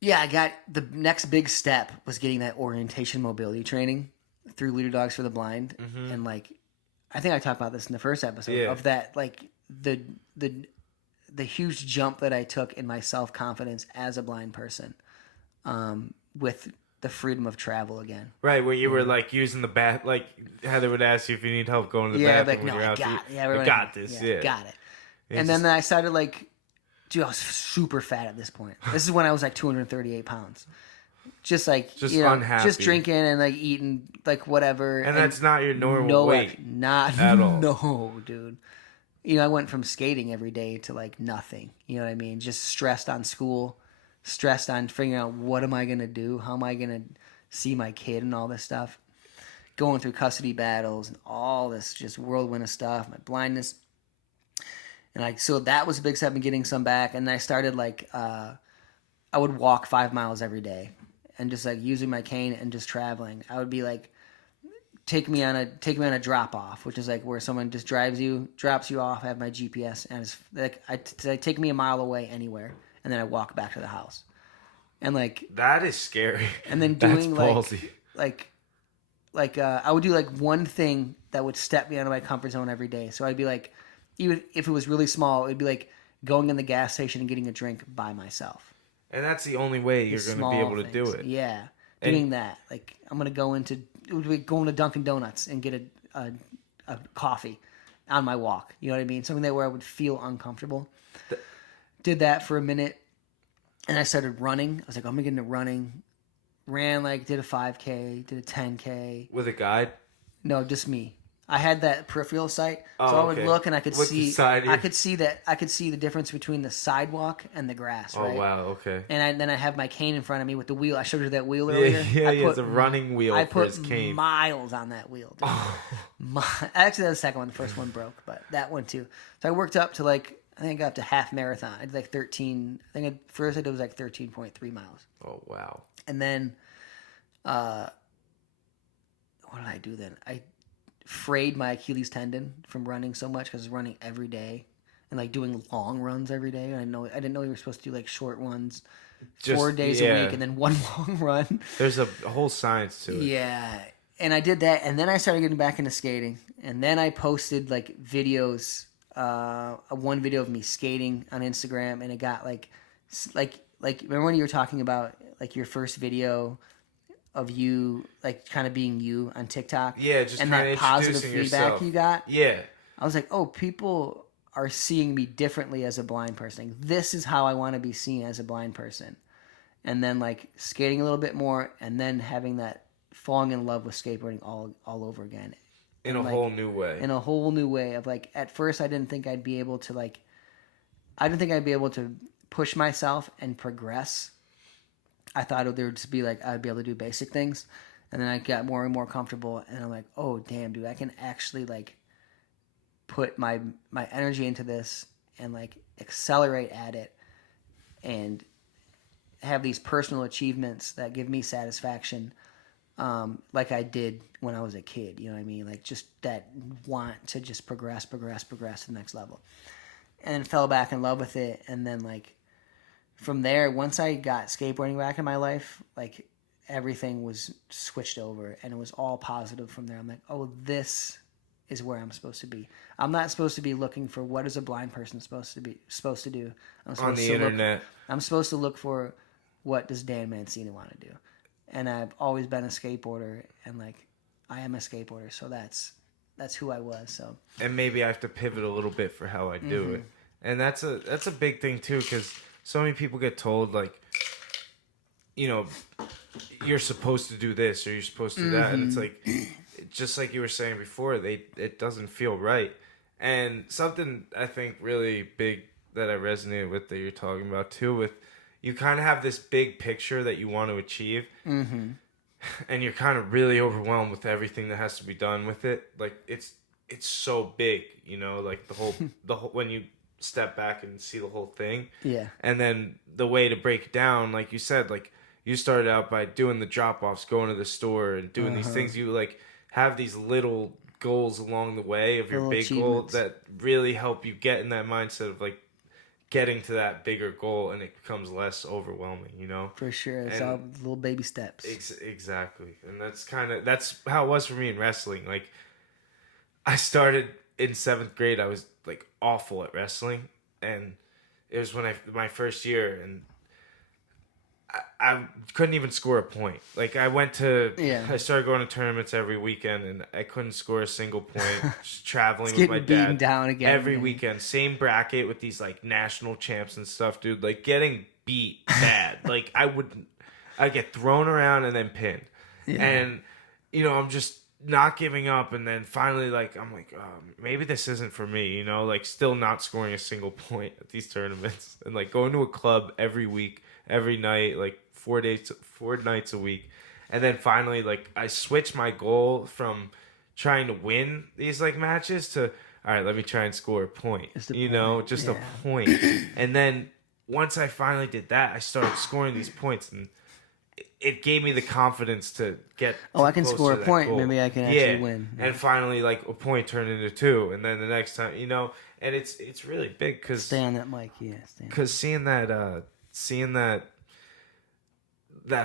got the next big step was getting that orientation mobility training through Leader Dogs for the Blind, and like, I think I talked about this in the first episode of that, like the huge jump that I took in my self-confidence as a blind person. With the freedom of travel again. Right, where you were like using the bath, like Heather would ask you if you need help going to the bathroom like, when you're out. I got this. Yeah, got it. And then I started like, dude, I was super fat at this point. This is when I was like 238 pounds. Just like, unhappy. Just drinking and like eating like whatever. And that's not your normal weight. Not at all. No, dude. I went from skating every day to like nothing. You know what I mean? Just stressed on school. Stressed on figuring out what am I going to do? How am I going to see my kid and all this stuff? Going through custody battles and all this just whirlwind of stuff, my blindness. And so that was a big step in getting some back. And then I started like, I would walk 5 miles every day and just like using my cane and just traveling. I would be like, take me on a drop off, which is like where someone just drops you off. I have my GPS and it's like, I take me a mile away anywhere. And then I walk back to the house, and like that is scary. And then doing like I would do like one thing that would step me out of my comfort zone every day. So I'd be like, even if it was really small, it'd be like going in the gas station and getting a drink by myself. And that's the only way you're going to be able to do it. Yeah, doing that. Like I'm going to going to Dunkin' Donuts and get a coffee on my walk. You know what I mean? Something where I would feel uncomfortable. Did that for a minute, and I started running. I was like, I'm going to get into running. Ran did a 5K, did a 10K. With a guide? No, just me. I had that peripheral sight, so I would look and I could see. I could see the difference between the sidewalk and the grass. Oh right? wow, okay. And then I have my cane in front of me with the wheel. I showed you that wheel earlier. Yeah, he has a running wheel for his cane. I put miles on that wheel. Actually, that was the second one. The first one broke, but that one too. So I worked up to I think I got up to half marathon. I did 13. I think first I did was 13.3 miles. Oh wow. And then, what did I do then? I frayed my Achilles tendon from running so much because I was running every day and doing long runs every day. I didn't know you were supposed to do short ones, 4 days a week, and then one long run. There's a whole science to it. Yeah, and I did that, and then I started getting back into skating, and then I posted videos, one video of me skating on Instagram, and it got remember when you were talking about your first video of you kind of being you on TikTok? Yeah, just and kind of that positive introducing feedback yourself. you got. Yeah, I was like, oh, people are seeing me differently as a blind person. This is how I want to be seen as a blind person. And then skating a little bit more, and then having that falling in love with skateboarding all over again. In a whole new way. In a whole new way of at first I didn't think I'd be able to I didn't think I'd be able to push myself and progress. I thought there would just be I'd be able to do basic things, and then I got more and more comfortable, and I'm like, oh damn, dude, I can actually put my energy into this and accelerate at it, and have these personal achievements that give me satisfaction, like I did when I was a kid. You know what I mean? Just that want to just progress to the next level, and then fell back in love with it, and then from there, once I got skateboarding back in my life, everything was switched over, and it was all positive from there. I'm like, oh, this is where I'm supposed to be. I'm not supposed to be looking for what is a blind person supposed to do. On the internet. I'm supposed to look for what does Dan Mancini want to do, and I've always been a skateboarder, and I am a skateboarder, so that's who I was. So, and maybe I have to pivot a little bit for how I do it, and that's a big thing too, because so many people get told you're supposed to do this or you're supposed to do that, and it's just like you were saying before, it doesn't feel right. And something I think really big that I resonated with that you're talking about too, with you kind of have this big picture that you want to achieve, and you're kind of really overwhelmed with everything that has to be done with it. It's so big, the whole when you step back and see the whole thing. Yeah. And then the way to break it down, like you said, you started out by doing the drop-offs, going to the store and doing these things. You have these little goals along the way of your big goal that really help you get in that mindset of getting to that bigger goal, and it becomes less overwhelming, For sure. It's all little baby steps. Exactly. And that's how it was for me in wrestling. I started in 7th grade. I was awful at wrestling, and it was my first year, and I couldn't even score a point. I started going to tournaments every weekend, and I couldn't score a single point. Just traveling with my dad down again every weekend. Same bracket with these national champs and stuff, dude. Getting beat bad. I'd get thrown around and then pinned, and I'm just not giving up, and then finally I'm maybe this isn't for me, still not scoring a single point at these tournaments, and going to a club every week, every night, 4 nights a week. And then finally I switched my goal from trying to win these matches to, all right, let me try and score a point, a point. And then once I finally did that, I started scoring these points, and it gave me the confidence to get. Oh, I can score a point. Goal. Maybe I can actually win. Yeah. And finally, a point turned into 2, and then the next time, and it's really big because stay on that mic, yeah. Because seeing that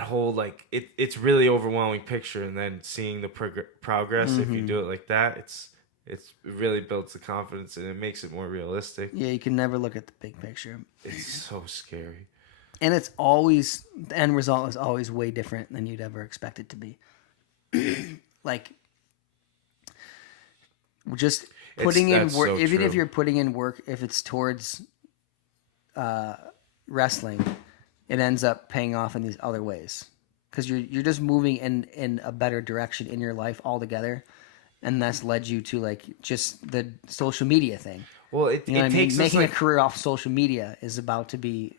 whole it's really overwhelming picture, and then seeing the progress if you do it like that, it really builds the confidence and it makes it more realistic. Yeah, you can never look at the big picture. It's so scary. And it's always, the end result is always way different than you'd ever expect it to be. Like, just putting in work, so even true. if you're putting in work, if it's towards wrestling, it ends up paying off in these other ways. Because you're just moving in a better direction in your life altogether. And that's led you to, like, just the social media thing. Well, it takes making a career off social media is about to be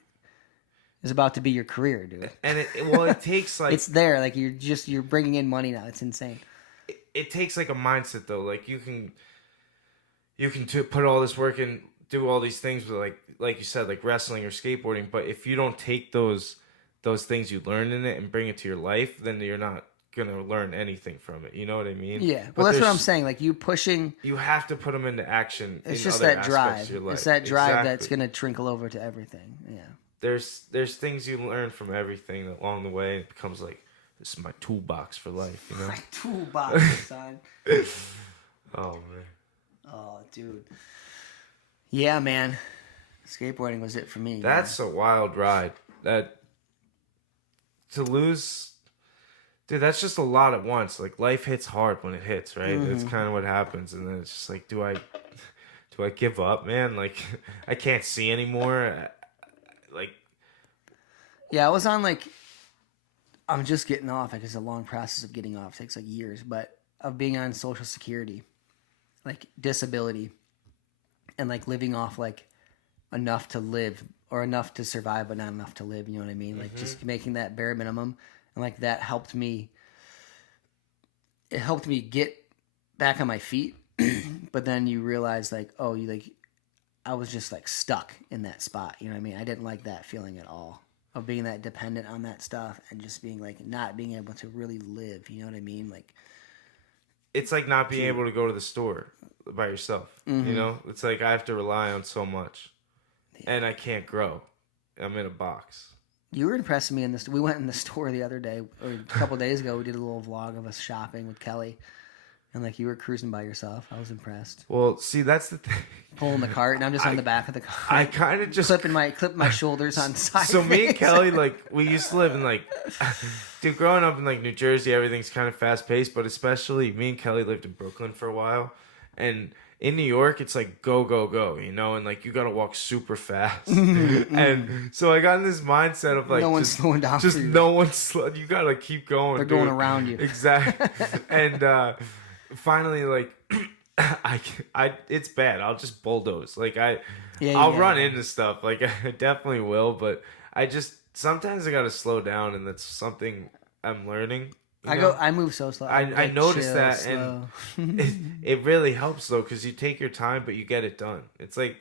your career, dude. And it takes like it's there, like you're bringing in money now. It's insane. It takes like a mindset though. Like you can put all this work and do all these things with like you said, like wrestling or skateboarding. But if you don't take those things you learned in it and bring it to your life, then you're not gonna learn anything from it. You know what I mean? Yeah. Well, that's what I'm saying. Like you have to put them into action. It's in just other that aspects drive. of your life. It's that drive Exactly. that's gonna trickle over to everything. Yeah. There's things you learn from everything along the way. It becomes like, this is my toolbox for life, you know? My toolbox, son. Oh man. Oh, dude. Yeah, man. Skateboarding was it for me. That's a wild ride. That to lose, dude. That's just a lot at once. Like life hits hard when it hits, right? Mm-hmm. That's kind of what happens, and then it's just like, do I give up, man? Like I can't see anymore. Like, yeah, I was on like, I'm just getting off. Like, it's a long process of getting off. It takes like years, but of being on Social Security, like disability, and like living off like enough to live or enough to survive, but not enough to live. You know what I mean? Like just making that bare minimum, and like that helped me. It helped me get back on my feet, but then you realize like, oh, you like. I was just like stuck in that spot. You know what I mean? I didn't like that feeling at all of being that dependent on that stuff and just being like not being able to really live. You know what I mean? Like it's like not being able to go to the store by yourself. Mm-hmm. You know, it's like I have to rely on so much, and I can't grow. I'm in a box. you were impressing me in this. We went in the store the other day or a couple days ago. We did a little vlog of us shopping with Kelly. And like you were cruising by yourself. I was impressed. Well, see, that's the thing. Pulling the cart, and I'm just on the back of the cart. I kind of just clipping my shoulders on side. So me and Kelly, like, we used to live in like, dude, growing up in like New Jersey, everything's kind of fast paced. But especially me and Kelly lived in Brooklyn for a while, and in New York, it's like go go go, you know, and like you gotta walk super fast. And so I got in this mindset of like no one's slowing down. Just for you. no one's slow. You gotta keep going. They're dude. going around you. Exactly. And finally, like, I it's bad. I'll just bulldoze. Like I'll run into stuff. Like I definitely will, but I just sometimes I gotta slow down, and that's something I'm learning. I move so slow. I noticed that, slow. and it really helps though, because you take your time, but you get it done. It's like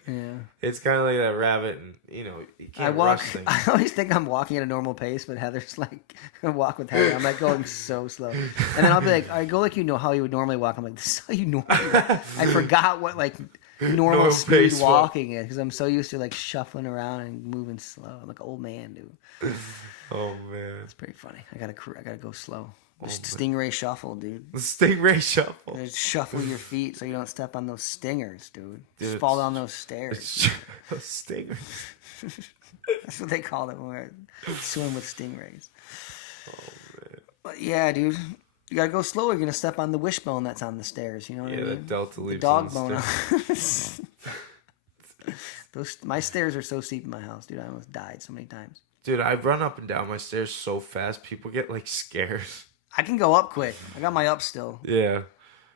it's kind of like that rabbit, and you can't rush things. I always think I'm walking at a normal pace, but Heather's like, I walk with Heather. I'm like going so slow, and then I'll be like, I go like how you would normally walk. I'm like, this is how you normally walk. I forgot what like normal speed walking is, because I'm so used to like shuffling around and moving slow. I'm like an old man, dude. Oh man, it's pretty funny. I gotta go slow. Stingray shuffle, dude. The stingray shuffle. Just shuffle your feet so you don't step on those stingers, dude. Just fall down those stairs. Stingers. That's what they call it when we swim with stingrays. Oh man. But yeah, dude. You gotta go slow. You're gonna step on the wishbone that's on the stairs. You know what I mean? Yeah, the delta leaves. The dog bone. My stairs are so steep in my house, dude. I almost died so many times. Dude, I run up and down my stairs so fast, people get like scared. I can go up quick. I got my up still. Yeah.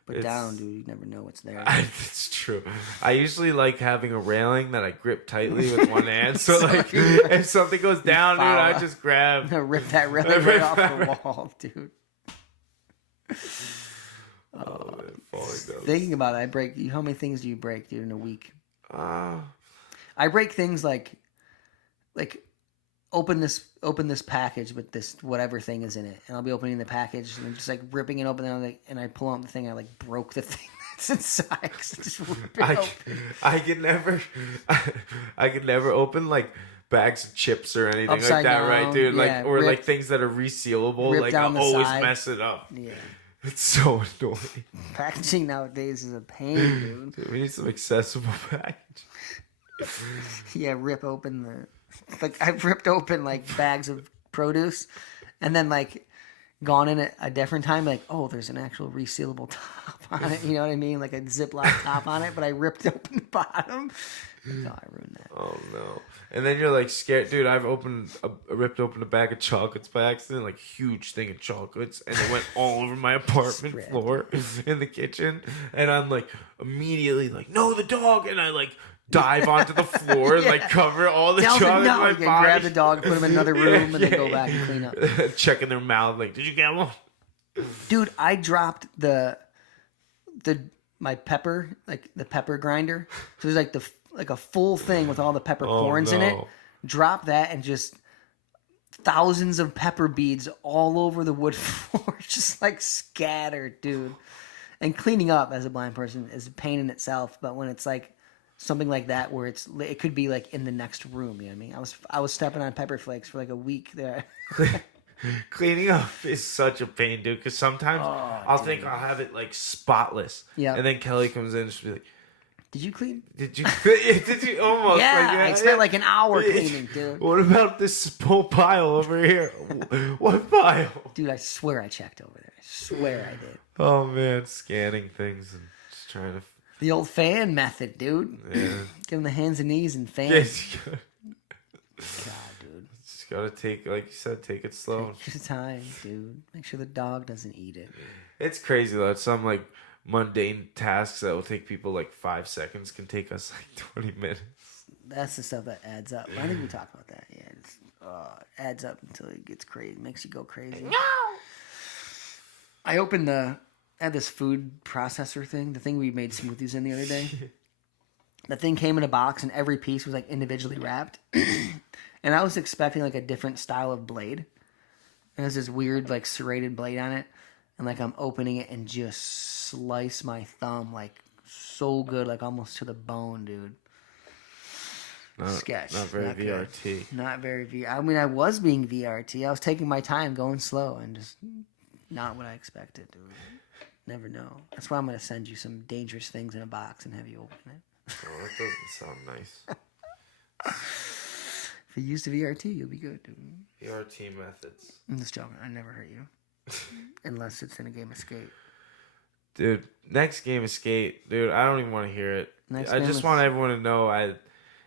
But down, dude, you never know what's there. It's true. I usually like having a railing that I grip tightly with one hand. So like, if something goes down, dude, I just grab. Rip that railing right off the wall, dude. Oh, man, falling down. Thinking about it, how many things do you break, dude, in a week? I break things like open this package with this whatever thing is in it, and I'll be opening the package and just like ripping it open, and I pull out the thing, I like broke the thing that's inside. Just rip it open. I could never open like bags of chips or anything Upside like that, down, right, dude? Like yeah, like things that are resealable. Like I'll always mess it up. Yeah. It's so annoying. Packaging nowadays is a pain, dude. Dude, we need some accessible package. Yeah, rip open I've ripped open like bags of produce, and then like gone in at a different time, like, oh, there's an actual resealable top on it. You know what I mean? Like a Ziploc top on it, but I ripped open the bottom. Oh, I ruined that. Oh no! And then you're like scared, dude. I've ripped open a bag of chocolates by accident, like huge thing of chocolates, and it went all over my apartment Spread. floor in the kitchen. And I'm like immediately like, no, the dog, and I like dive onto the floor and like cover all the chocolate in my You body. can grab the dog, put him in another room, and then go back and clean up. Checking their mouth, like, did you get one? Dude, I dropped my pepper, like the pepper grinder. So there's like a full thing with all the peppercorns in it. Drop that, and just thousands of pepper beads all over the wood floor, just like scattered, dude. And cleaning up as a blind person is a pain in itself, but when it's like something like that where it could be like in the next room, you know what I mean? I was stepping on pepper flakes for like a week there. Cleaning up is such a pain, dude, because sometimes I'll think I'll have it like spotless. Yeah. And then Kelly comes in and she'll be like, Did you clean? Did you almost? Yeah, like, I spent like an hour cleaning, dude. What about this whole pile over here? What pile? Dude, I swear I checked over there. I swear I did. Oh man, scanning things and just trying to. The old fan method, dude. Yeah. Give them the hands and knees and fans. Yes, God, dude. just gotta take, like you said, take it slow. Take your time, dude. Make sure the dog doesn't eat it. It's crazy though. Some like mundane tasks that will take people like 5 seconds can take us like 20 minutes. That's the stuff that adds up. I think we talked about that. Yeah, it adds up until it gets crazy. Makes you go crazy. No. I had this food processor thing, the thing we made smoothies in the other day. The thing came in a box, and every piece was like individually wrapped. And I was expecting like a different style of blade. And it was this weird like serrated blade on it, and like I'm opening it and just slice my thumb like so good, like almost to the bone, dude. Sketch. Not very not VRT. Good. Not very VRT. I mean, I was being VRT. I was taking my time, going slow, and just not what I expected, dude. Never know. That's why I'm going to send you some dangerous things in a box and have you open it. Oh, that doesn't sound nice. If you use the VRT, you'll be good, dude. VRT methods. I'm just joking. I never hurt you. Unless it's in a game of skate. Dude, next game of skate, dude, I don't even want to hear it. I just want everyone to know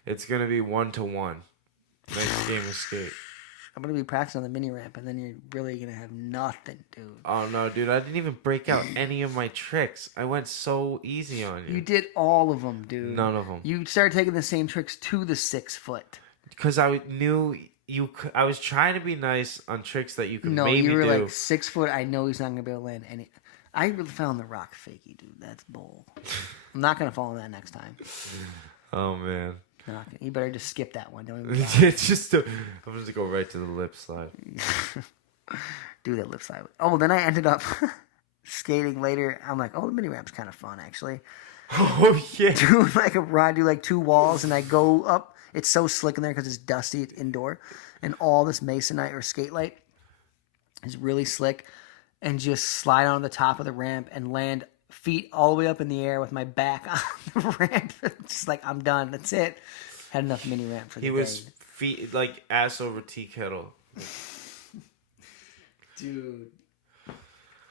it's going to be 1-to-1. Next game of skate. I'm going to be practicing on the mini ramp, and then you're really going to have nothing, dude. Oh, no, dude. I didn't even break out any of my tricks. I went so easy on you. You did all of them, dude. None of them. You started taking the same tricks to the 6 foot. Because I knew I was trying to be nice on tricks that you could maybe do. No, you were like 6 foot. I know he's not going to be able to land any. I really found the rock fakey, dude. That's bull. I'm not going to fall on that next time. Oh, man. You better just skip that one. Don't even bother. It's just I'm just to go right to the lip slide. Do that lip slide. Oh, then I ended up skating later. I'm like, oh, the mini ramp's kind of fun, actually. Oh, yeah. Do like a ride, do like 2 walls, and I go up. It's so slick in there because it's dusty. It's indoor. And all this masonite or skate light is really slick. And just slide on the top of the ramp and land feet all the way up in the air with my back on the ramp. Just like, I'm done. That's it. Had enough mini ramp for the day. He was feet like ass over tea kettle. Dude.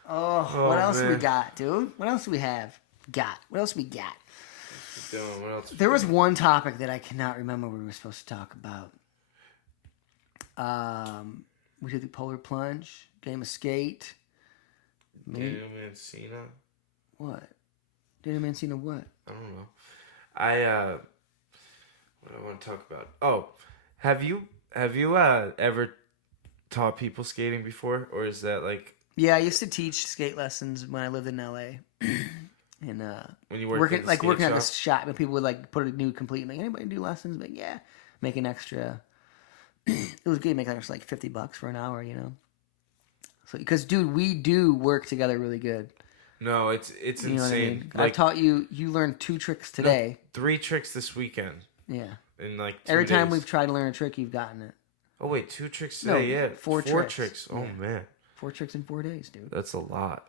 Oh, what else man. we got, dude? What else do we have? What else we got? What else There was one topic that I cannot remember we were supposed to talk about. We did the polar plunge, game of skate. Daniel Mancina? What? Daniel Mancina what? I don't know. What I want to talk about. Oh, have you ever taught people skating before, or is that like? Yeah, I used to teach skate lessons when I lived in LA. And when you working at this shop, and people would like put a new complete. Like, anybody do lessons? Like, yeah, make an extra. It was good. Make an extra like $50 for an hour, you know. So, because dude, we do work together really good. No, it's you know insane. What I mean? Like, I taught you. You learned 2 tricks today. No, 3 tricks this weekend. Yeah. In like 2 Every time days. we've tried to learn a trick, you've gotten it. Oh wait, 2 tricks today. No, Yeah, 4 4 tricks. tricks. Oh Yeah. man, 4 tricks in 4 days, dude. that's a lot.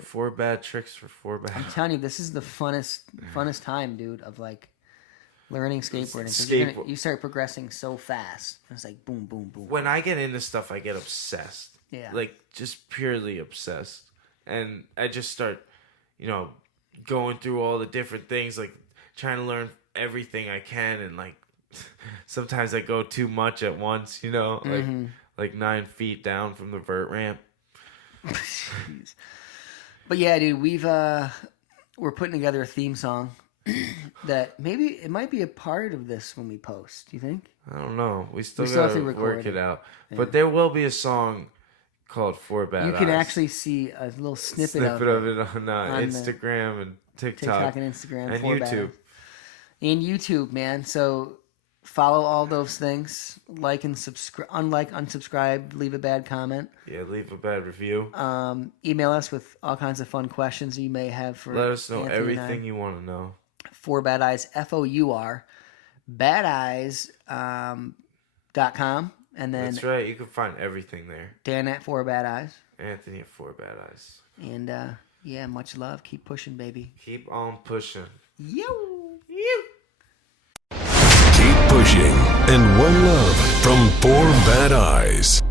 Four bad tricks for four bad. I'm telling you, this is the funnest time, dude, of like learning skateboarding. 'Cause you start progressing so fast. It's like boom, boom, boom. When I get into stuff, I get obsessed. Yeah. Like just purely obsessed, and I just start, going through all the different things, like trying to learn everything I can, and like sometimes I go too much at once. Like 9 feet down from the vert ramp. Jeez. But yeah, dude, we're putting together a theme song that maybe it might be a part of this when we post. Do you think? I don't know. We still have gotta to record work it out. Yeah. But there will be a song called Four Bad Eyes. You can actually see a little snippet of it on Instagram and TikTok and Instagram and Four Bad YouTube. Eyes. And YouTube, man. So follow all those things. Like and subscribe. Unlike, unsubscribe. Leave a bad comment. Yeah, leave a bad review. Email us with all kinds of fun questions you may have for. Let us know Anthony everything you want to know. Four Bad Eyes, FOUR, badeyes.com. And then That's right. You can find everything there. Dan at Four Bad Eyes. Anthony at Four Bad Eyes. And yeah, much love. Keep pushing, baby. Keep on pushing. Yo. Keep pushing. And one love from Four Bad Eyes.